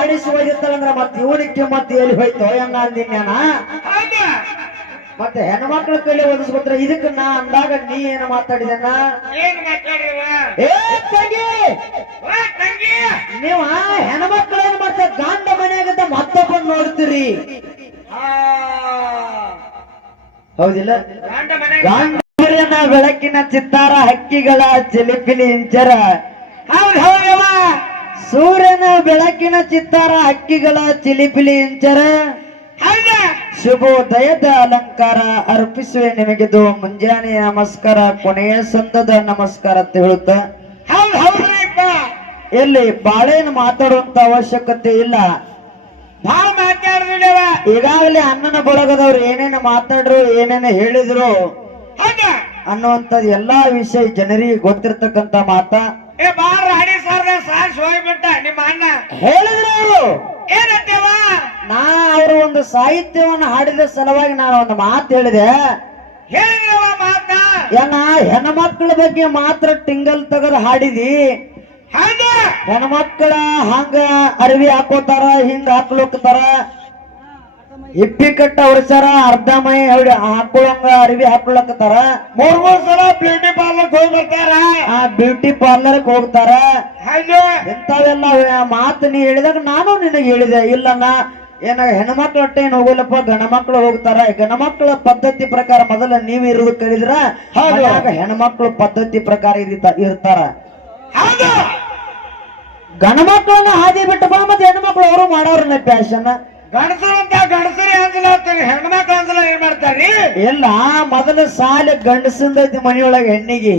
ಜಾಡಿಸಿ ಹೋಗಿರ್ತಾಳಂದ್ರ ಮತ್ ಇವನಿಗೆ ಮತ್ತೆ ಎಲ್ಲಿ ಹೋಯ್ತು ಹೆಂಗ ಅಂದಿನ್ಯಾನ? ಮತ್ತೆ ಹೆಣ್ಮಕ್ಳ ಕೈಲಿ ಓದಿಸ್ಕೊತ್ರ ಇದಕ್ಕ ನಾ ಅಂದಾಗ ನೀ ಏನ ಮಾತಾಡಿದನ? ನೀವ ಹೆಣ್ಮಕ್ಳ ಏನ್ ಮಾಡ್ತ ಗಾಂಡ ಮನೆಯಾಗದ ಮತ್ತೊಬ್ಬನ್ ನೋಡ್ತೀರಿ. ಹೌದಿಲ್ಲ? ಗಂಡ ಬೆಳಕಿನ ಚಿತ್ತಾರ ಹಕ್ಕಿಗಳ ಚಿಲಿಪಿಲಿ ಇಂಚರ. ಹೌದ್ ಹೌದವ್ವ. ಸೂರ್ಯನ ಬೆಳಕಿನ ಚಿತ್ತಾರ ಹಕ್ಕಿಗಳ ಚಿಲಿಪಿಲಿ ಇಂಚರ. ಶುಭೋದಯದ ಅಲಂಕಾರ ಅರ್ಪಿಸುವೆ ನಿಮಗಿದು. ಮುಂಜಾನೆ ನಮಸ್ಕಾರ ಕೊನೆಯ ಸಂದದ ನಮಸ್ಕಾರ ಅಂತ ಹೇಳುತ್ತ. ಎಲ್ಲಿ ಬಾಳೆಯನ್ನು ಮಾತಾಡುವಂತ ಅವಶ್ಯಕತೆ ಇಲ್ಲ. ಈಗಾಗಲೇ ಅಣ್ಣನ ಬಳಗದವ್ರು ಏನೇನು ಮಾತಾಡ್ರು ಏನೇನು ಹೇಳಿದ್ರು ಅನ್ನುವಂಥದ್ದು ಎಲ್ಲಾ ವಿಷಯ ಜನರಿಗೆ ಗೊತ್ತಿರ್ತಕ್ಕಂತ ಮಾತ. ಏ ಬಾರ ಹಡಿ ಸರ್ದ ಸಾಸ್ ಹೋಗ್ಬಿಟ್ಟ ನಿಮ್ಮ ಅಣ್ಣ. ಹೇಳಿದ್ರು ಅವರು. ಏನಂತೇವ ನಾ ಅವರು ಒಂದು ಸಾಹಿತ್ಯವನ್ನು ಹಾಡಿದ ಸಲುವಾಗಿ ನಾನು ಒಂದು ಮಾತು ಹೇಳಿದೆ. ಹೇಳಿದ್ರವ ಮಾತ? ಏನ ಹೆಣ್ಮಕ್ಳ ಬಗ್ಗೆ ಮಾತ್ರ ಟಿಂಗಲ್ ತೆಗೆದು ಹಾಡಿದಿ. ಹೌದ. ಹೆಣ್ಮಕ್ಳ ಹಂಗ ಅರಿವಿ ಹಾಕೋತಾರ ಹಿಂಗ ಹಾಕ್ಲೋಕ್ತಾರ. ಹಿಪ್ಪಿ ಕಟ್ಟ ಹೊಡ್ಸಾರ ಅರ್ಧ ಮೈ ಅವ್ರಿ ಹಾಕೊಳಂಗ ಅರಿವಿ ಹಾಕೊಳಕತ್ತಾರ ಮೂರ್ ಮೂರ್ ಸಲ ಬ್ಯೂಟಿ ಪಾರ್ಲರ್ ಹೋಗಿ ಬರ್ತಾರ. ಆ ಬ್ಯೂಟಿ ಪಾರ್ಲರ್ ಹೋಗ್ತಾರ. ಇಂಥವೆಲ್ಲ ಮಾತು ನೀ ಹೇಳಿದಾಗ ನಾನು ನಿನಗೆ ಹೇಳಿದೆ. ಇಲ್ಲ ನಾ ಏನ ಹೆಣ್ಮಕ್ಳ ಹೊಟ್ಟೆ ಏನ್ ಹೋಗಲ್ಲಪ್ಪ ಗಣಮಕ್ಳು ಹೋಗ್ತಾರ. ಗಣಮಕ್ಳ ಪದ್ಧತಿ ಪ್ರಕಾರ ಮೊದಲ ನೀವ್ ಇರೋದು ಕಲಿದ್ರ ಹೆಣ್ಮಕ್ಳು ಪದ್ಧತಿ ಪ್ರಕಾರ ಇರ್ತ- ಇರ್ತಾರ. ಗಣಮಕ್ಳನ್ನ ಹಾದಿ ಬಿಟ್ಟು ಬಾ ಮತ್ತೆ ಹೆಣ್ಮಕ್ಳು ಅವರು ಮಾಡೋರ್ನ ಪ್ಯಾಶನ್ ಗಂಡಸರು ಅಂತ ಗಂಡಸರಿ ಅಂತಾರೆ ಹೆಣ್ಮಕ್ಳು ಅಂಜಲ ಏನ್ ಮಾಡ್ತಾರಿ ಇಲ್ಲ ಮೊದಲ ಸಾಲ ಗಂಡಸಂದೈತಿ ಮನಿಯೊಳಗೆ ಹೆಣ್ಣಿಗೆ.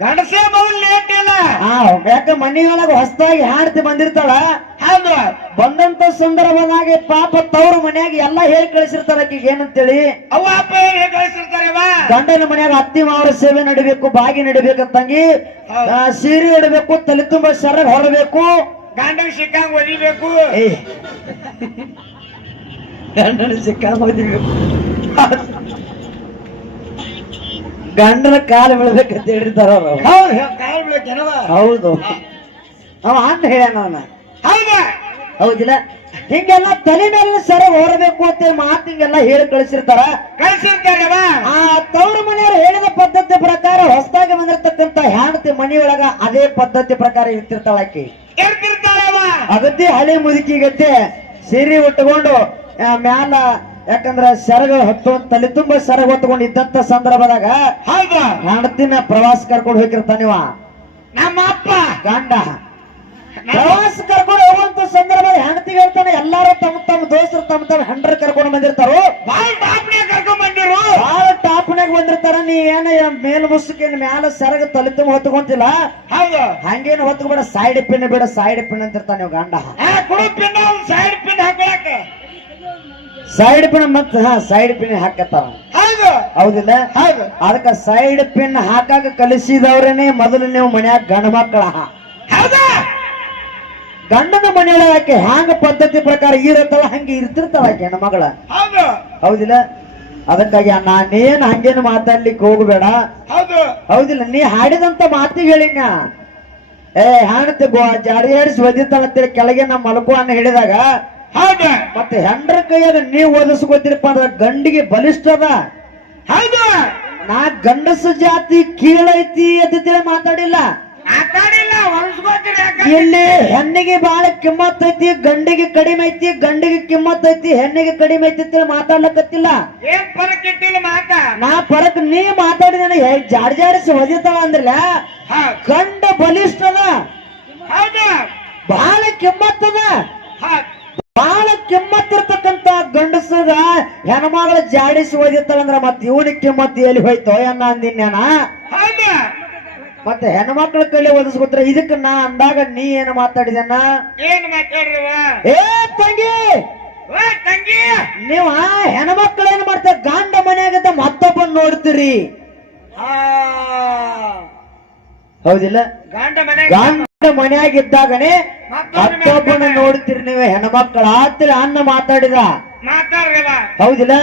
ಗಂಡಸೇ ಮೊದಲು ಲೇಟ್ ಇಲ್ಲ ಆ ಯಾಕ ಮನಿಯೊಳಗ ಹೊಸದಾಗಿ ಹಾಡ್ತಿ ಬಂದಿರ್ತಾಳ? ಹೌದು ಬಂದಂತ ಸಂದರ್ಭದಾಗ ಪಾಪ ತವ್ರ ಮನ್ಯಾಗ ಎಲ್ಲಾ ಹೇಳಿ ಕಳಿಸಿರ್ತಾರ ಆಕಿಗೆ ಏನಂತೇಳಿ? ಅವ್ವ ಅಪ್ಪ ಏನ್ ಹೇಳಿ ಕಳಿಸಿರ್ತಾರವ ಗಂಡನ ಮನ್ಯಾಗ ಅತ್ತಿ ಮಾವರ ಸೇವೆ ನಡಿಬೇಕು ಬಾಗಿ ನಡಿಬೇಕು ತಂಗಿ. ಆ, ಸೀರೆ ಇಡಬೇಕು ತಲೆ ತುಂಬ ಶರಗ್ ಹೊರಬೇಕು ಗಂಡಗ್ ಸಿಕ್ಕಂಗ್ ಒದಿಬೇಕು ಗಂಡನ ಸಿಕ್ಕ ಓದಿಬೇಕು ಗಂಡನ ಕಾಲು ಬೀಳ್ಬೇಕಂತ ಹೇಳಿರ್ತಾರ ಅವ್ರು. ಹೌದು ಕಾಲ್ ಬೀಳ್ತೇನವ ಹೌದು. ಅವ ಅಂತ ಹೇಳ್ಯಾನ ಅವನ. ಹೌದ. ಹೌದಿಲ್ಲ? ಹಿಂಗೆಲ್ಲ ತಲೆ ಮೇಲೆ ಸರ ಹೊರಬೇಕು ಅಂತ ಮಾತು ಹಿಂಗೆಲ್ಲ ಹೇಳಿ ಕಳಿಸಿರ್ತಾರ. ಕಳಿಸಿರ್ತಾರವ. ಆ ತವ್ರ ಮನೆಯವರು ಹೇಳಿದ ಪದ್ಧತಿ ಪ್ರಕಾರ ಹೊಸದಾಗಿ ಬಂದಿರತಕ್ಕಂತ ಹೆಂಡತಿ ಮನೆಯೊಳಗ ಅದೇ ಪದ್ಧತಿ ಪ್ರಕಾರ ಇರ್ತಿರ್ತಾಳ ಆಕಿ. ಇರ್ತಿರ್ತಾರವ ಅಗದಿ ಹಳೆ ಮುದುಕಿಗತ್ತೆ ಸೀರೆ ಉಟ್ಕೊಂಡು ಮ್ಯಾಲ ಯಾಕಂದ್ರ ಸೆರಗ ಹೊತ್ತು ತಲೆ ತುಂಬ ಸೆರಗ ಹೊತ್ಕೊಂಡು ಇದ್ದಂತ ಸಂದರ್ಭದಾಗ ಹೌದು. ಹೆಂಡತಿನ ಪ್ರವಾಸ ಕರ್ಕೊಂಡು ಹೋಗಿರ್ತಾನಿವ ನಮ್ಮ ಅಪ್ಪ. ಗಂಡ. ಪ್ರವಾಸ ಕರ್ಕೊಂಡು ಹೋಗುವಂತ ಸಂದರ್ಭದಲ್ಲಿ ಹೆಂಡತಿ ಹೇಳ್ತಾನೆ ಎಲ್ಲಾರು ತಮ್ಮ ತಮ್ಮ ದೋಸ್ತರು ತಮ್ಮ ತಮ್ಮ ಹೆಂಡ್ರ ಕರ್ಕೊಂಡು ಬಂದಿರ್ತಾರೋ? ಬಾಳ ಟಾಪ್ನ್ಯಾಗ ಕರ್ಕೊಂಡ್ ಬಂದಿರು. ಬಾಳ ಟಾಪ್ನಾಗ ಬಂದಿರ್ತಾರ ನೀ ಏನ ಮೇಲ್ ಮುಸುಕಿನ ಮ್ಯಾಲ ಸೆರಗ ತಲೆ ತುಂಬ ಹೊತ್ಕೊಂತಿಲ್ಲ ಹೌದು. ಹಂಗೇನು ಹೊತ್ಕೊಬೇಡ ಸೈಡ್ ಪಿನ್ ಬೇಡ ಸೈಡ್ ಪಿನ್ ಅಂತಿರ್ತಾನೆ ನೀವು ಗಂಡ. ಸೈಡ್ ಪಿನ್ ಹಾಕೊಳಕ. ಸೈಡ್ ಪಿನ್ ಮತ್ತ ಹಾ ಸೈಡ್ ಪಿನ್ ಹಾಕತ್ತಾವ. ಹೌದು ಹೌದಿಲ್ಲ? ಹೌದು ಅದಕ್ಕ ಸೈಡ್ ಪಿನ್ ಹಾಕಾಕ ಕಲಿಸಿದವ್ರೇನೆ ಮೊದಲು ನೀವು ಮನ್ಯಾಗ ಗಂಡ ಮಕ್ಕಳ. ಗಂಡನ ಮನೆಯೊಳಗೆ ಹ್ಯಾಂಗ ಪದ್ಧತಿ ಪ್ರಕಾರ ಇರತ್ತಲ್ಲ ಹಂಗೆ ಇರ್ತಿರ್ತಾವ ಆಕೆ ಮಗಳ ಹೌದು ಹೌದಿಲ್ಲ? ಅದಕ್ಕಾಗಿ ನಾನೇನ್ ಹಂಗೇನು ಮಾತಾಡ್ಲಿಕ್ಕೆ ಹೋಗಬೇಡ. ಹೌದು ಹೌದಿಲ್ಲ? ನೀ ಹಾಡಿದಂತ ಮಾತಿ ಹೇಳಿನ ಏ ಹಾಣತೆ ಜಾಡಿ ಜಾರಿ ಹಾಡಿಸಿ ಒದಿತಾಳಂತೇಳಿ ಕೆಳಗೆ ನಮ್ಮ ಮಲಕು ಅನ್ನ ಹೇಳಿದಾಗ ಹೌದು. ಮತ್ತೆ ಹೆಂಡ್ರ ಕೈಯಾಗ ನೀವು ಓದಿಸ್ಕೊತೀರಪ್ಪ ಅಂದ್ರೆ ಗಂಡಿಗೆ ಬಲಿಷ್ಠ ಅದ ಹೌದು. ನಾ ಗಂಡಸ ಜಾತಿ ಕೀಳೈತಿ ಅಂತ ಮಾತಾಡಿಲ್ಲ. ಮಾತಾಡಿಲ್ಲ ಹೊಲ್ಸ್ಕೊತೀರಿ ಇಲ್ಲಿ ಹೆಣ್ಣಿಗೆ ಬಹಳ ಕಿಮ್ಮತ್ ಐತಿ ಗಂಡಿಗೆ ಕಡಿಮೆ ಐತಿ ಗಂಡಿಗೆ ಕಿಮ್ಮತ್ ಐತಿ ಹೆಣ್ಣಿಗೆ ಕಡಿಮೆ ಐತಿ ಅಂತೇಳಿ ಮಾತಾಡ್ಲಕತ್ತಿಲ್ಲ. ಏನ್ ಫರಕ್ ಇಟ್ಟಿಲ್ಲ ಮಾತ? ನಾ ಪರಕ್ ನೀ ಮಾತಾಡಿದ ಜಾಡ್ ಜಾಡಿಸಿ ಒದಿತಾಳ ಅಂದ್ರಲ್ಲ ಗಂಡ ಬಲಿಷ್ಠದ. ಹೌದು. ಬಹಳ ಕಿಮ್ಮತ್ ಅದ. ಹೌದು. ಬಹಳ ಕೆಮ್ಮತ್ತಿರ್ತಕ್ಕಂತ ಗಂಡಸದ ಹೆಣ್ಮಗಳ ಜಾಡಿಸಿ ಹೋಗಿರ್ತಾರಂದ್ರ ಮತ್ ಇವನಿಗೆ ಕಿಮ್ಮತ್ ಎಲ್ಲಿ ಹೋಯ್ತೋ ಎನ್ನ ಅಂದಿನ್ಯಾನ? ಮತ್ತೆ ಹೆಣ್ಮಕ್ಳ ಕೈಲಿ ಒದಿಸ್ಕೊತ್ರ ಇದಕ್ಕ ನಾ ಅಂದಾಗ ನೀ ಏನ್ ಮಾತಾಡಿದನ್ನ ಏನ್ ಏ ತಂಗಿ! ತಂಗಿ! ನೀವ ಹೆಣ್ಮಕ್ಳು ಏನ್ ಮಾಡ್ತಾರ ಗಂಡ ಮನ್ಯಾಗದ ಮತ್ತೊಬ್ಬನ್ ನೋಡ್ತೀರಿ. ಹೌದಿಲ್ಲ? ಗಂಡ ಮನೆ ಮನೆಯಾಗಿದ್ದಾಗನೆ ಮತ್ತೊಬ್ಬನ ನೋಡ್ತೀರಿ ನೀವೇ ಹೆಣ್ಮಕ್ಕಳ ಆತ್ರಿ ಅನ್ನ ಮಾತಾಡಿದ. ಹೌದಿಲ್ಲ?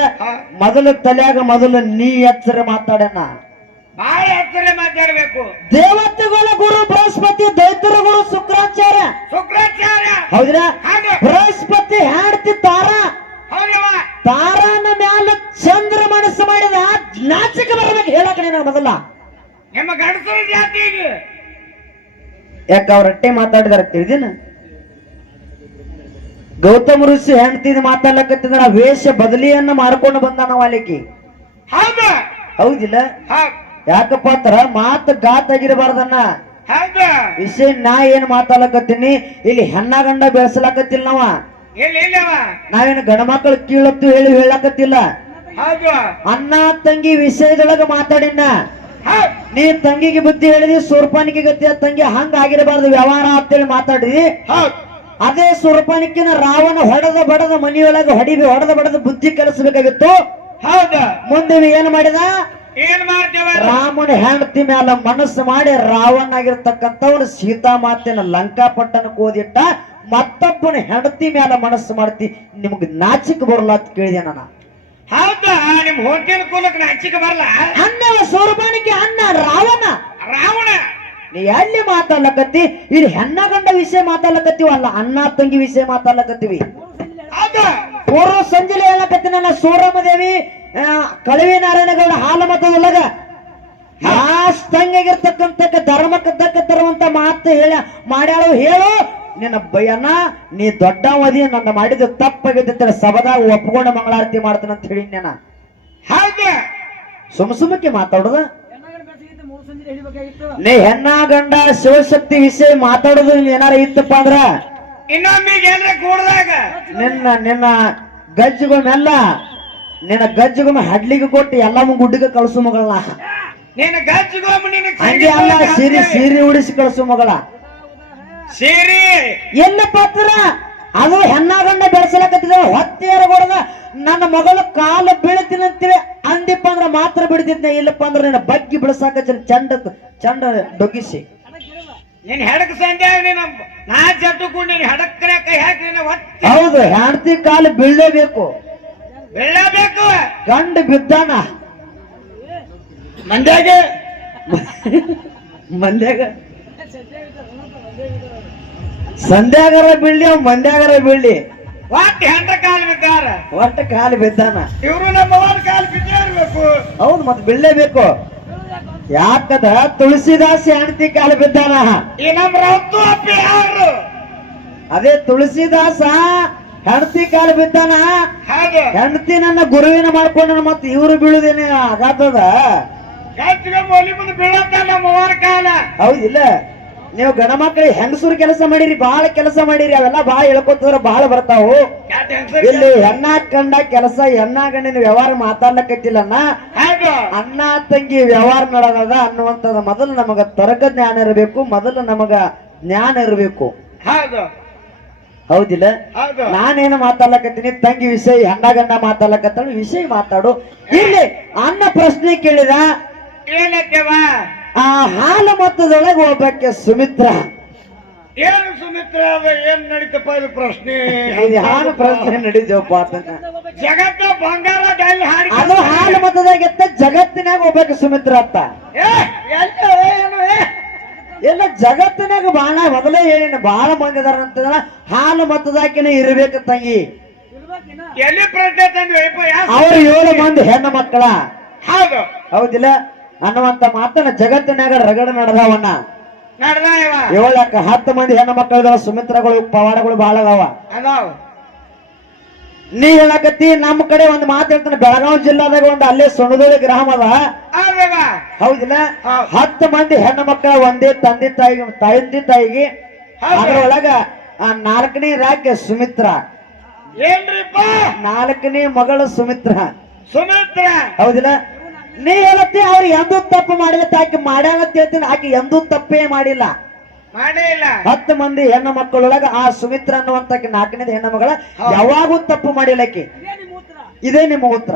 ಮೊದಲು ತಲೆಯಾಗ ಮೊದಲು ನೀ ಎಚ್ಚರ ಮಾತಾಡಣ ದೇವತೆಗಳ ಗುರು ಬೃಹಸ್ಪತಿ ದೈತ್ಯರ ಗುರು ಶುಕ್ರಾಚಾರ್ಯ. ಶುಕ್ರಾಚಾರ್ಯ. ಹೌದಿಲ್ಲ? ಬೃಹಸ್ಪತಿ ಹಾಡ್ತಿ ತಾರ. ತಾರನ ಮ್ಯಾಲ ಚಂದ್ರ ಮನಸ್ಸು ಮಾಡಿದ ನಾಚಿಕೆ ಬರಬೇಕು. ಹೇಳಕ್ ನೀನು ಮೊದಲ. ನಿಮ್ಮ ಗಂಡಸರ ಜಾತಿ ಯಾಕ ಅವ್ರ ಅಟ್ಟೆ ಮಾತಾಡಿದಾರ ತಿಳಿದಿನ ಗೌತಮ ಋಷಿ ಹೆಂಡತಿದ್ ಮಾತಾಡ್ಲಕತ್ತಿದ್ರ ವೇಷ ಬದಲಿಯನ್ನ ಮಾಡ್ಕೊಂಡು ಬಂದ ನಾವು ಅಲ್ಲಿಗೆ ಹೌದು? ಹೌದಿಲ್ಲ? ಹೌದು ಯಾಕಪ್ಪ ಅಂದ್ರ ಮಾತು ಗಾತ್ ಆಗಿರಬಾರ್ದನ್ನ. ಹೌದು? ವಿಷಯ ನಾ ಏನ್ ಮಾತಾಡ್ಲಕತ್ತೀನಿ ಇಲ್ಲಿ ಹೆಣ್ಣ ಗಂಡ ಬೆಳೆಸಲಾಕತ್ತಿಲ್ಲ ನಾವ. ನಾವೇನು ಗಂಡ ಮಕ್ಕಳು ಕೀಳತ್ತು ಹೇಳಿ ಹೇಳಕತ್ತಿಲ್ಲ. ಅಣ್ಣ ತಂಗಿ ವಿಷಯದೊಳಗ ಮಾತಾಡಿನ. ನೀ ತಂಗಿಗೆ ಬುದ್ಧಿ ಹೇಳಿದಿ ಸೂರ್ಪಾನಿಗೆ ಗತಿ ತಂಗಿ ಹಂಗ ಆಗಿರಬಾರ್ದು ವ್ಯವಹಾರ ಅಂತೇಳಿ ಮಾತಾಡಿದಿ. ಅದೇ ಸುರಪಾನಿಕಿನ ರಾವಣ ಹೊಡೆದ ಬಡದ ಮನೆಯೊಳಗೆ ಹೊಡಿಬಿ ಹೊಡೆದ ಬಡದ ಬುದ್ಧಿ ಕಲಿಸಬೇಕಾಗಿತ್ತು. ಹೌದು. ಮುಂದೆ ನೀ ಏನ್ ಮಾಡಿದ? ಏನ್ ಮಾಡ್ತೇವ? ರಾಮನ ಹೆಂಡತಿ ಮ್ಯಾಲ ಮನಸ್ಸು ಮಾಡಿ ರಾವಣ ಆಗಿರ್ತಕ್ಕಂಥವನು ಸೀತಾ ಮಾತಿನ ಲಂಕಾಪಟ್ಟಣಕ್ಕೆ ಓದಿಟ್ಟ ಮತ್ತೊಬ್ಬನ ಹೆಂಡತಿ ಮ್ಯಾಲ ಮನಸ್ಸು ಮಾಡ್ತಿ ನಿಮ್ಗೆ ನಾಚಿಕ್ ಬರಲ್ಲ ಅಂತ ಕೇಳಿದೆ ನಾನು. ಹೌದು? ನಿಮ್ ಹೋಟೆಲ್ ಕೂಲಕ್ ನಾಚಿಕೆ ಬರಲ್ಲ ಅನ್ನ ಸೌರಭಾನಿಗೆ ಅನ್ನ ರಾವಣ. ರಾವಣ? ನೀ ಎಲ್ಲಿ ಮಾತಾಡ್ಲಕತ್ತಿ? ಇಲ್ಲಿ ಹೆಣ್ಣ ಗಂಡ ವಿಷಯ ಮಾತಾಡ್ಲಕತ್ತೀವಿ ಅಲ್ಲ ಅಣ್ಣ ತಂಗಿ ವಿಷಯ ಮಾತಾಡ್ಲಕತ್ತೀವಿ? ಪೂರ್ವ ಸಂಜೆಲೆ ಹೇಳಕತ್ತಿ ನನ್ನ ಸೂರಮದೇವಿ ಆ, ಕಳವಿ ನಾರಾಯಣಗೌಡ ಹಾಲ ಮತದೊಳಗ ತಂಗಿಗಿರ್ತಕ್ಕಂಥ ಧರ್ಮಕ್ಕೆ ತಕ್ಕ ತರುವಂತ ಮಾತು ಹೇಳ ಮಾಡ್ಯಾಳು ಹೇಳು ನಿನ್ನ ಭಯನ ನೀ ದೊಡ್ಡವದಿ ನನ್ನ ಮಾಡಿದ ತಪ್ಪಾಗಿದ್ದರೆ ಸಭದಾಗ ಒಪ್ಕೊಂಡು ಮಂಗಳಾರತಿ ಮಾಡ್ತಾನೆ ಅಂತ ಹೇಳಿ ನಾನು ಹಾಗೆ ಸುಮ್ ಸುಮ್ಮಕ್ಕೆ ಮಾತಾಡುದ? ನೀ ಹೆಣ್ಣ ಗಂಡ ಶಿವಶಕ್ತಿ ವಿಷಯ ಮಾತಾಡೋದು ಏನಾರ ಇತ್ತಪ್ಪ ಅಂದ್ರ? ಇನ್ನೊಮ್ಮೆ ಏನ್ರ ಕೂಡದಾಗ? ನಿನ್ನ ನಿನ್ನ ಗಜ್ಜಿಗೊಮ್ಮೆಲ್ಲ ನಿನ್ನ ಗಜ್ಜಿಗೊಮ್ಮೆ ಹಡ್ಲಿಗೆ ಕೊಟ್ಟು ಎಲ್ಲ ಗುಡ್ಡಿಗೆ ಕಳಿಸು ಮಗಳನ್ನ ನೀನು ಹಂಗೆ ಅಲ್ಲ ಸೀರೆ ಸೀರೆ ಉಡಿಸಿ ಕಳಿಸು ಮಗಳ. ಸೀರಿ. ಎಲ್ಲ ಪಾತ್ರ? ಅದು ಹೆಣ್ಣ ಗಂಡ ಬೆಳೆಸಲಕತ್ತಿದ. ಹೊತ್ತೇರ ಹೊಡೆದ ನನ್ನ ಮಗಳು ಕಾಲು ಬೀಳ್ತೀನಂತೇಳಿ ಅಂದಿಪ್ಪ ಅಂದ್ರ ಮಾತ್ರ ಬಿಡ್ತಿದ್ನೆ ಇಲ್ಲಪ್ಪ ಅಂದ್ರೆ ನಿನ್ನ ಬಗ್ಗಿ ಬಿಡಿಸಾಕ ಚಂಡ ಚಂಡ ಡೊಗಿಸಿ ನೀನ್ ಹೆಡಕ್ ಸಂಜೆ ನೀನು ನಾ ಜಟ್ಟುಕೊಂಡು ನೀನು ಹೆಡಕ್ಕನೆ ಕೈ ಹಾಕಿ ನೀನು ಒತ್ತಿ ಹೌದು ಹೆಂಡತಿ ಕಾಲು ಬೀಳಲೇಬೇಕು. ಬೀಳಬೇಕು ಗಂಡ ಬಿದ್ದಾನ. ಮಂದ್ಯಾಗೆ ಮಂದ್ಯಾಗ ಸಂಧ್ಯಾಗರ ಬೀಳ್ಲಿ ಅವ್ ಮಂದ್ಯಾಗರ ಬೀಳ್ಲಿ. ಒಟ್ಟ ಹೆಂಡ್ರ ಕಾಲು ಬಿದ್ದಾರ? ಒಟ್ಟ ಕಾಲು ಬಿದ್ದಾನ. ಇವ್ರು ನಮ್ಮವರ ಕಾಲ್ ಬಿದ್ದೇ ಇರ್ಬೇಕು. ಹೌದು ಮತ್ ಬೀಳ್ಲೇಬೇಕು. ಯಾಕದ? ತುಳಸಿದಾಸಿ ಹೆಂಡತಿ ಕಾಲು ಬಿದ್ದಾನ. ಈ ನಮ್ಮ ರೌತು ಅಪ್ಪಿ ಯಾರು? ಅದೇ ತುಳಸಿದಾಸ ಹೆಂಡತಿ ಕಾಲು ಬಿದ್ದಾನ. ಹಾಗೆ ಹೆಂಡತಿ ನನ್ನ ಗುರುವಿನ ಮಾಡ್ಕೊಂಡ ಮತ್ ಇವ್ರು ಬೀಳುದೇನೆ ಅದಾತದ ಗಜ್ಜಿಗೋಮ್ ಒಲಿ ಮುಂದೆ ಬೀಳತ್ತ ನಮ್ಮವರ ಕಾಲ. ಹೌದಿಲ್ಲ ನೀವು ಗಣ ಮಕ್ಕಳಿಗೆ ಹೆಂಗಸೂರು ಕೆಲಸ ಮಾಡಿರಿ ಬಹಳ ಕೆಲಸ ಮಾಡಿರಿ ಅವೆಲ್ಲ ಬಹಳ ಹೇಳ್ಕೊತಿದ್ರ ಬಹಳ ಬರ್ತಾವು. ಇಲ್ಲಿ ಹೆಣ್ಣ ಕಂಡ ಕೆಲಸ ಹೆಣ್ಣ ಗಂಡಿನ ವ್ಯವಹಾರ ಮಾತಾಡ್ಲಕತ್ತಿಲ್ಲನ್ನ ಹೌದು ಅಣ್ಣ ತಂಗಿ ವ್ಯವಹಾರ ನಡೋದದ ಅನ್ನುವಂಥದ್ದು ಮೊದಲು ನಮಗ ತರ್ಕ ಜ್ಞಾನ ಇರಬೇಕು ಮೊದಲು ನಮಗ ಜ್ಞಾನ ಇರಬೇಕು. ಹೌದು ಹೌದಿಲ್ಲ? ಹೌದು ನಾನೇನು ಮಾತಾಡ್ಲಕತ್ತೀನಿ? ತಂಗಿ ವಿಷಯ ಹೆಣ್ಣ ಗಂಡ ಮಾತಾಡ್ಲಕತ್ತ ವಿಷಯ ಮಾತಾಡು. ಇಲ್ಲಿ ಅನ್ನ ಪ್ರಶ್ನೆ ಕೇಳಿದ. ಏನತ್ತೇವ ಆ ಹಾಲು ಮತದೊಳಗೆ ಒಬ್ಬಕ್ಕೆ ಸುಮಿತ್ರ. ಏನು ಸುಮಿತ್ರ ಏನ್ ನಡೀತಪ್ಪ ಇದು ಪ್ರಶ್ನೆ? ಹಾಲು ಪ್ರಶ್ನೆ ನಡೀತೇವಪ್ಪ ಅಂತಂದ ಜಗತ್ತ ಬಂಗಾರ ಡೈಲಿ ಅದು ಹಾಲು ಮತದಾಗ ಎತ್ತ ಜಗತ್ತಿನಾಗ ಒಬ್ಬಕ್ಕೆ ಸುಮಿತ್ರ ಅತ್ತ ಏ, ಎಲ್ಲ ಜಗತ್ತಿನಾಗ ಬಾಣ ಮೊದಲೇ ಏನೇನು ಬಾಳ ಬಂದಿದಾರ ಅಂತಂದ್ರ ಹಾಲು ಮತದಾಕಿನ ಇರ್ಬೇಕು ತಂಗಿ. ಎಲ್ಲಿ ಪ್ರಶ್ನೆ ತಂದ್ವಿ? ಯಾ- ಅವ್ರು ಏಳು ಮಂದಿ ಹೆಣ್ಣು ಮಕ್ಕಳ. ಹೌದು. ಹೌದಿಲ್ಲ? ಅನ್ನುವಂತ ಮಾತನ್ನ ಜಗತ್ತಿನಾಗ ರಗಡ ನಡೆದವನ್ನ ಏಳಕ್ಕ ಹತ್ತು ಮಂದಿ ಹೆಣ್ಣು ಮಕ್ಕಳ ಸುಮಿತ್ರಗಳು ಪವಾಡಗಳು ಬಹಳ ಅದಾವ. ನೀ ಹೇಳಕತ್ತಿ ನಮ್ಮ ಕಡೆ ಒಂದು ಮಾತು ಹೇಳ್ತಾನೆ ಬೆಳಗಾವಿ ಜಿಲ್ಲಾದಾಗ ಒಂದು ಅಲ್ಲೇ ಸೊಣದೋಳಿ ಗ್ರಾಮ ಅದ. ಹೌದಿಲ್ಲ? ಹೌದ್. ಹತ್ತು ಮಂದಿ ಹೆಣ್ಣು ಮಕ್ಕಳ ಒಂದೇ ತಂದೆ ತಾಯಿ ತಂದೆ ತಾಯಿಗೆ. ಅದ್ರೊಳಗ ನಾಲ್ಕನೇ ರಾಕೆ ಸುಮಿತ್ರ. ಏನ್ರಿಪ್ಪ? ನಾಲ್ಕನೇ ಮಗಳು ಸುಮಿತ್ರ. ಸುಮಿತ್ರ. ಹೌದಿಲ್ಲ? ನೀ ಹೇಳತ್ತಿ ಅವ್ರು ಎಂದೂ ತಪ್ಪು ಮಾಡಿಲ್ಲ ಆಕೆ ಮಾಡ್ಯಾಳ ಅಂತ ಹೇಳ್ತೀನಿ ಆಕೆ ಎಂದೂ ತಪ್ಪೇ ಮಾಡಿಲ್ಲ. ಮಾಡೇ ಇಲ್ಲ. ಹತ್ತು ಮಂದಿ ಹೆಣ್ಣು ಮಕ್ಕಳೊಳಗ ಆ ಸುಮಿತ್ರ ಅನ್ನುವಂತ ನಾಲ್ಕನೇ ನಾಲ್ಕನೇದ ಹೆಣ್ಣು ಮಗಳ ಯಾವಾಗೂ ತಪ್ಪು ಮಾಡಿಲ್ಲ ಆಕೆ. ಇದೇ ನಿಮ್ಮ ಉತ್ತರ.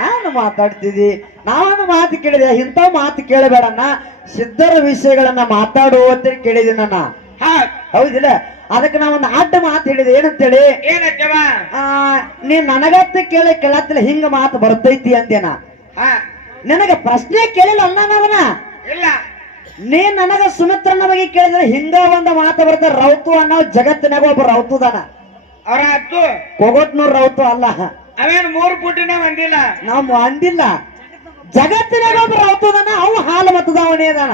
ನಾನು ಮಾತಾಡ್ತಿದ್ದಿ ನಾನು ಮಾತು ಕೇಳಿದೆ. ಇಂಥ ಮಾತು ಕೇಳಬೇಡಣ್ಣ. ಸಿದ್ಧರ ವಿಷಯಗಳನ್ನ ಮಾತಾಡುವಂತ ಅಂತ ಕೇಳಿದೆ ನನ್ನ ಹೌದ್. ಹೌದಿಲ್ಲ? ಅದಕ್ಕೆ ನಾ ಒಂದು ಅಡ್ಡ ಮಾತು ಹೇಳಿದೆ. ಏನಂತೇಳಿ? ನೀನ್ ನೀ ನನಗತ್ತ ಕೇಳಿ ಕೇಳತ್ತಿಲ್ಲ ಹಿಂಗ ಮಾತು ಬರ್ತೈತಿ ಅಂದೇನ ಹಾ. ನನಗ ಪ್ರಶ್ನೆ ಕೇಳಿಲ್ಲ ಅಣ್ಣ ನಾವನ ಇಲ್ಲ. ನೀ ನನಗ ಸುಮಿತ್ರನ ಬಗ್ಗೆ ಕೇಳಿದ್ರೆ ಹಿಂಗ ಒಂದ ಮಾತು ಬರ್ತ ರೌತು ಅನ್ನೋ ಜಗತ್ತಿನಾಗ ಒಬ್ಬ ರೌತುದಾನ ಅವರ ಹತ್ತು. ಕೊಗೊಟ್ನೂರ್ ರೌತು ಅಲ್ಲ. ಅವೇನು ಮೂರು ಪುಟ್ಟಿನ ಅಂದಿಲ್ಲ ನಾವು ಅಂದಿಲ್ಲ ಜಗತ್ತಿನಾಗ ಒಬ್ಬ ರೌತುದಾನ ಅವು ಹಾಲು ಮತದವನೇ ಅದಾನ.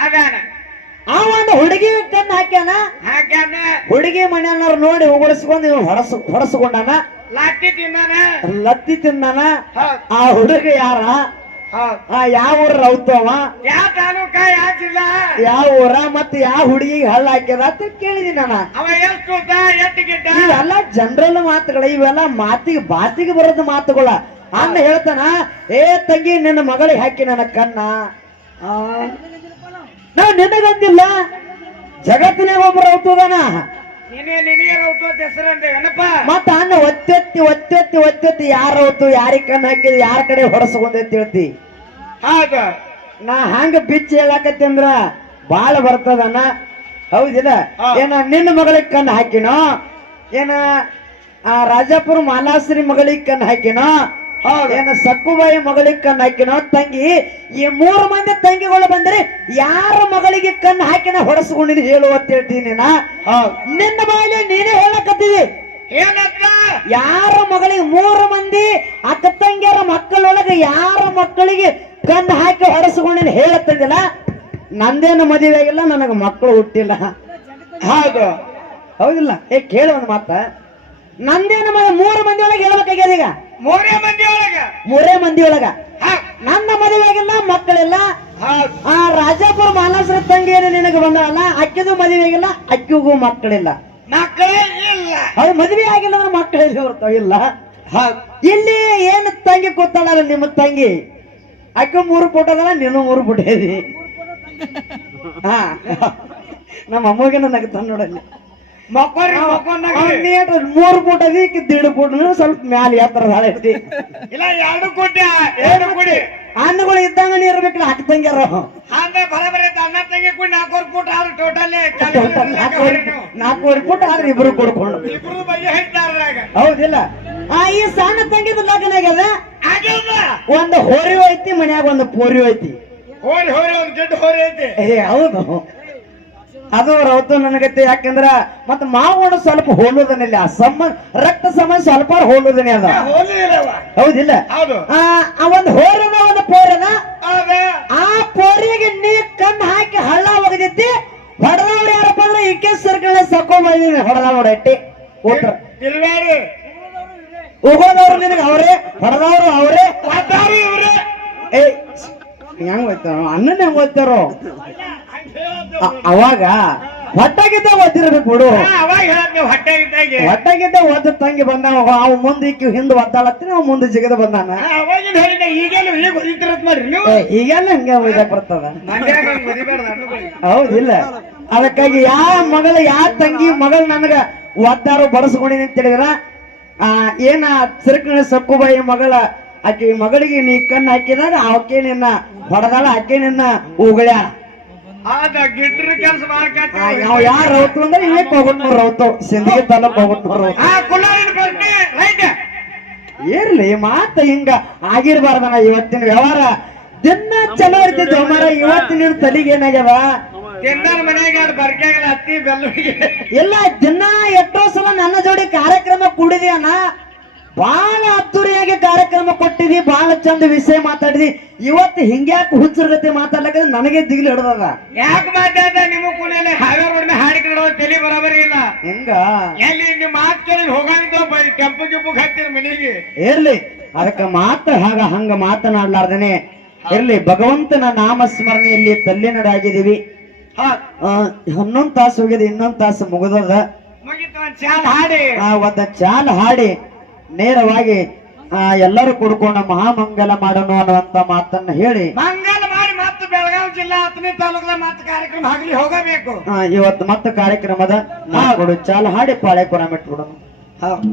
ಅದಾನ. ಅವ ಒಂದು ಹುಡುಗಿ ಕಣ್ಣು ಹಾಕ್ಯಾನ? ಹಾಕ್ಯಾನ. ಹುಡುಗಿ ಮನೆಯವ್ರು ನೋಡಿ ಉಗುಳಿಸ್ಕೊಂಡು ಇವನು ಹೊಡಸ್ ಹೊರಸ್ಕೊಂಡಾನ? ಲತ್ತಿ ತಿಂದಾನ. ಲತ್ತಿ ತಿಂದಾನ? ಆ ಹುಡುಗ ಯಾರ? ಆ ಯಾವ ಊರ ರೌತವ? ಯಾವ ತಾಲೂಕ ಯಾವ ಜಿಲ್ಲಾ? ಯಾವ ಊರ ಮತ್ತೆ ಯಾವ ಹುಡುಗಿಗೆ ಹಳ್ಳ ಹಾಕ್ಯದ ಅಂತ ಕೇಳಿದಿ ನಾನು. ಅವ ಎಷ್ಟು ಇವೆಲ್ಲ ಜನರಲ್ ಮಾತುಗಳ ಇವೆಲ್ಲ ಮಾತಿಗೆ ಬಾತಿಗೆ ಬರೋದು ಮಾತುಗಳ. ಅನ್ನ ಹೇಳ್ತಾನ ಏ ತಂಗಿ ನಿನ್ನ ಮಗಳಿಗೆ ಹಾಕಿ ನನ್ನ ಕಣ್ಣ. ಆ, ನಾ ನಿನಗಂದಿಲ್ಲ. ಜಗತ್ತಿನಾಗ ಒಬ್ಬರು ಹೋಗ್ತದಾನ ನಿನಗೆ ನಿನಗೆ ರೌತು ಅಂತ ಹೆಸರಂತೆ ಏನಪ್ಪ? ಮತ್ತ ಅನ್ನ ಒತ್ತೆತ್ತಿ ಒತ್ತೆತ್ತಿ ಒತ್ತೆತ್ತಿ ಯಾರ ಹೊತ್ತು ಯಾರಿಗೆ ಕಣ್ಣು ಹಾಕಿದ ಯಾರ ಕಡೆ ಅಂತ ಹೇಳ್ತಿ. ಹಾಗ? ನಾ ಹಂಗ ಬಿಚ್ಚಿ ಹೇಳಾಕತ್ತಿ ಅಂದ್ರ ಬಾಳ ಬರ್ತದನ ಹೌದಿಲ್ಲ. ಏನ ನಿನ್ನ ಮಗಳಿಗೆ ಕಣ್ಣು ಹಾಕಿನೋ? ಏನ ಆ ರಾಜಾಪುರ ಮಾಲಾಶ್ರೀ ಮಗಳಿಗೆ ಕಣ್ಣು ಹಾಕಿನೋ. ಏನ ಸಕ್ಕುಬಾಯಿ ಮಗಳಿಗೆ ಕಣ್ಣು ಹಾಕಿನ ತಂಗಿ ಈ ಮೂರು ಮಂದಿ ತಂಗಿಗಳು ಬಂದ್ರೆ ಯಾರ ಮಗಳಿಗೆ ಕಣ್ಣು ಹಾಕಿನ ಹೊಡಸ್ಕೊಂಡಿನಿ ಹೇಳು ಅಂತ ಹೇಳ್ತೀನಿ ನಾ. ನಿನ್ನ ಬಾಯಲ್ಲಿ ನೀನೇ ಹೇಳಕತ್ತೀವಿ ಏನಂತ ಯಾರ ಮಗಳಿಗೆ ಮೂರು ಮಂದಿ ಅಕ್ಕ ತಂಗಿಯರ ಮಕ್ಕಳೊಳಗೆ ಯಾರ ಮಕ್ಕಳಿಗೆ ಕಣ್ಣು ಹಾಕಿ ಹೊಡೆಸ್ಕೊಂಡಿನ ಹೇಳತ್ತಂದಿಲ್ಲ. ನಂದೇನು ಮದುವೆ ಆಗಿಲ್ಲ ನನಗೆ ಮಕ್ಕಳು ಹುಟ್ಟಿಲ್ಲ. ಹೌದು. ಹೌದಿಲ್ಲ? ಏ ಕೇಳ ಒಂದು ಮಾತ. ನಂದೇನು ಮದುವೆ ಮೂರು ಮಂದಿ ಒಳಗೆ ಹೇಳ್ಬೇಕಾಗ್ಯದ ಈಗ? ಮೂರೇ ಮಂದಿ ಒಳಗ. ಮೂರೇ ಮಂದಿ ಒಳಗ. ನನ್ನ ಮದುವೆಗಿಲ್ಲ ಮಕ್ಕಳಿಲ್ಲ. ಆ ರಾಜಾಪುರ ಮಾನಸರ ತಂಗಿ ಏನು ನಿನಗೆ ಬಂದಲ್ಲ ಅಕ್ಕಿದು ಮದುವೆ ಆಗಿಲ್ಲ ಅಕ್ಕಿಗೂ ಮಕ್ಕಳಿಲ್ಲ. ಮಕ್ಕಳೇ ಇಲ್ಲ. ಅದು ಮದುವೆ ಆಗಿಲ್ಲ ಅಂದ್ರೆ ಮಕ್ಕಳಿಲ್ಲ ಹೊರತು ಇಲ್ಲ. ಇಲ್ಲಿ ಏನು ತಂಗಿ ಕೂತಾಳಲ್ಲ ನಿಮ್ಮ ತಂಗಿ? ಅಕ್ಕ ಮೂರು ಪುಟದಲ್ಲ ಅದಲ್ಲ ನೀನು ಮೂರು ಪುಟ ಇದಿ ಹಾ. ನಮ್ಮ ಅಮ್ಮಗಿನ ನಗ್ತಾನೆ ನೋಡಲ್ಲಿ ಮಕ್ಕೋರಿ ಮಕ್ಕೊಂಡಾಗ ಮೂರು ಫೋಟೋ ಅದಿ ದೀಡ್ ಫೋಟೋ ಸ್ವಲ್ಪ ಮ್ಯಾಲ ಎತ್ತರ ಐತಿ ಇಲ್ಲ ಎರಡು ಪುಟ ಎರಡು ಕೋಟಿ ಹಣ್ಣುಗಳು ಇದ್ದಂಗ ನೀ ಇರ್ಬೇಕಲ್ಲ ಅಕ್ಕ ತಂಗಿಯರು. ಹಂಗ ಬರಬರ ಅಣ್ಣ ತಂಗಿ ಕುಡಿ ನಾಲ್ಕೂರು ಫುಟ್ ಆದ್ರೆ ಟೋಟಲ್ ನಾಲ್ಕೂವರೆ ಫೋಟೋ ಆದ್ರೆ ಇಬ್ರು ಕೊಡ್ಕೊಂಡು. ಇಬ್ರು ಬಗ್ಗೆ ಹೇಳ್ತಾರ್ರಾಗ ಹೌದಿಲ್ಲ. ಆ ಈ ಸಣ್ಣ ತಂಗಿದ ಲಗ್ನ ಆಗ್ಯದ. ಒಂದು ಹೋರಿ ಐತಿ ಮನ್ಯಾಗ ಒಂದು ಪೋರಿ ಐತಿ. ಹೋರಿ ಹೋರಿ ಒಂದು ದೊಡ್ಡ ಹೋರಿ ಐತಿ. ಏ ಹೌದು. ಅದು ರೌತು ನನಗತ್ತೆ ಯಾಕಂದ್ರ ಮತ್ತ ಮಾವೋಣ ಸ್ವಲ್ಪ ಹೋಲುದನಿಲ್ಲ. ಸಂಬಂಧ ರಕ್ತ ಸಂಬಂಧ ಸ್ವಲ್ಪ ಹೋಲುದನಿ ಅದ. ಹೌದಿಲ್ಲ? ಹೌದು. ಆ ಆ ಒಂದು ಹೋರನ ಒಂದು ಪೋರನ ಆ ಪೋರಿಗೆ ನೀ ಕಣ್ಣು ಹಾಕಿ ಹಳ್ಳ ಒಗದಿತ್ತಿ ಹೊಡೆದವ್ರು ಯಾರಪ್ಪ ಅಂದ್ರೆ ಇಕ್ಕೆ ಸರ್ಗಳ ಸಕ್ಕೋ ಬಂದಿನಿ ಹೊಡೆದವ್ರು ಅಟ್ಟಿ ಉಗೋದವ್ರು ನಿನಗೆ ಅವರೇ ಹೊಡೆದವ್ರು ಅವರೇ. ಏ ಹೆಂಗ್ ಹೋಯ್ತಾರ? ಅಣ್ಣನ ಹೆಂಗ್ ಹೋಯ್ತಾರೋ? ಅವಾಗ ಹೊಟ್ಟಾಗಿದ್ದ ಓದಿರ್ಬೇಕು ಬಿಡು. ಹೊಟ್ಟಾಗಿದ್ದ ಓದ ತಂಗಿ ಬಂದಾವ ಅವ್ ಮುಂದೆ ಇಕ್ಕಿ ಹಿಂದ್ ಒದ್ದಾಳತ್ತೀನಿ ಅವ್ ಮುಂದೆ ಜಿಗದ ಬಂದಾನ. ಈಗೆಲ್ಲ ಹಂಗೆ ಒಯ್ದಾಕ್ ಬರ್ತದ. ಹೌದಿಲ್ಲ. ಅದಕ್ಕಾಗಿ ಯಾವ ಮಗಳ ಯಾವ ತಂಗಿ ಮಗಳು ನನಗ ಒದ್ದಾರು ಬಡಸ್ಕೊಂಡಿನಿ ಅಂತ ಹೇಳಿದ್ರ ಆ ಏನ ಸಿರ್ಕಣ ಸಕ್ಕುಬಾಯಿ ಮಗಳ ಆಕೆ ಮಗಳಿಗೆ ನೀ ಕಣ್ಣು ಹಾಕಿದಾಗ ಆಕೆ ನಿನ್ನ ಹೊಡೆದಾಳ ಆಕೆ ನಿನ್ನ ಉಗುಳ್ಯಾಳ. ಆದ ಗಿಡ್ರ ಕೆಲಸ ಆ, ಮಾಡ್ಕತ್ತಿ ನಾವ್ ಯಾರ ರೌತು ಅಂದ್ರೆ ಇವೇ ಕೋಗಟ್ನೂರ್ ರೌತು ಸಿಂದಗಿ ತಾಲೂಕ್ ಕೋಗಟ್ನೂರ್ ರೌತು ಆ ಕುಳ್ಳಾರಿನ ಪ್ರಶ್ನೆ ರೈಟ್ ಇರ್ಲಿ ಮಾತ ಹಿಂಗ. ಆಗಿರ್ಬಾರ್ದನ ಇವತ್ತಿನ ವ್ಯವಹಾರ. ದಿನ ಚಲೋ ಇರ್ತಿದ್ ಮರ ಇವತ್ತಿನ ತಲೆಗೆ ಏನಾಗ್ಯದ ಎಲ್ಲ ಮನ್ಯಾಗ ಎರಡು ಬರ್ಕ್ಯಾಗಲ್ಲ ಹತ್ತಿ ಬೆಲ್ಲುಗೆ ಇಲ್ಲ ದಿನ ಎಷ್ಟೋ ಸಲ ನನ್ನ ಜೋಡಿ ಕಾರ್ಯಕ್ರಮ ಕೂಡಿದ್ಯಾನ ಬಹಳ ಅದ್ದೂರಿಯಾಗಿ ಕಾರ್ಯಕ್ರಮ ಕೊಟ್ಟಿದ್ವಿ ಬಹಳ ಚಂದ ವಿಷಯ ಮಾತಾಡಿದಿ. ಇವತ್ತು ಹಿಂಗ್ಯಾಕೆ ಹುಚ್ಚರ್ಗತಿ ಮಾತಾಡ್ಲಕ್ಕ ನನಗೆ ದಿಗ್ಲಿ ಹಿಡ್ದದ. ಯಾಕೆ ಮಾತಾಡ ನಿಮ್ಮ ಕೂಡಲೇ ಹಾವೇ ರೋಡ್ ಕಡೋ ತಲೆ ಬರೋಬರಿ ಇಲ್ಲ. ಹೆಂಗ? ಎಲ್ಲಿ ನಿಮ್ಮ ಮಾತು ಕೇಳಿ ಹೋಗಂತ ಕೆಂಪು ಗಿಂಪು ಹತ್ತಿರ ಮನೆಗೆ. ಇರ್ಲಿ ಅದಕ್ಕ ಮಾತ್ರ ಹಾಗ ಹಂಗ ಮಾತನಾಡ್ಲಾರ್ದನೆ. ಇರ್ಲಿ ಭಗವಂತನ ನಾಮ ಸ್ಮರಣೆಯಲ್ಲಿ ತಲ್ಲಿನಡಾಗಿದ್ದೀವಿ ಹನ್ನೊಂದು ತಾಸು ಹೋಗಿದೆ ಇನ್ನೊಂದು ತಾಸು ಮುಗಿದದ. ಹಾಡಿ. ಒಂದ ಚಾಲ ಹಾಡಿ. ನೇರವಾಗಿ ಆ ಎಲ್ಲರೂ ಕುಡ್ಕೊಂಡು ಮಹಾಮಂಗಲ ಮಾಡೋಣ ಅನ್ನುವಂತ ಮಾತನ್ನ ಹೇಳಿ. ಮಂಗಲ ಮಾಡಿ ಮತ್ತೆ ಬೆಳಗಾವಿ ಜಿಲ್ಲಾ ಹತ್ತನೇ ತಾಲೂಕಿನ ಮತ್ತೆ ಕಾರ್ಯಕ್ರಮ ಆಗಲಿ ಹೋಗಬೇಕು. ಆ, ಇವತ್ತು ಮತ್ತೆ ಕಾರ್ಯಕ್ರಮದ ನಾವು ಕೊಡು ಚಾಲ ಹಾಡಿ ಪಾಳೆ ಕೊನ ಬಿಟ್ಬಿಡೋಣ ಹೌದು.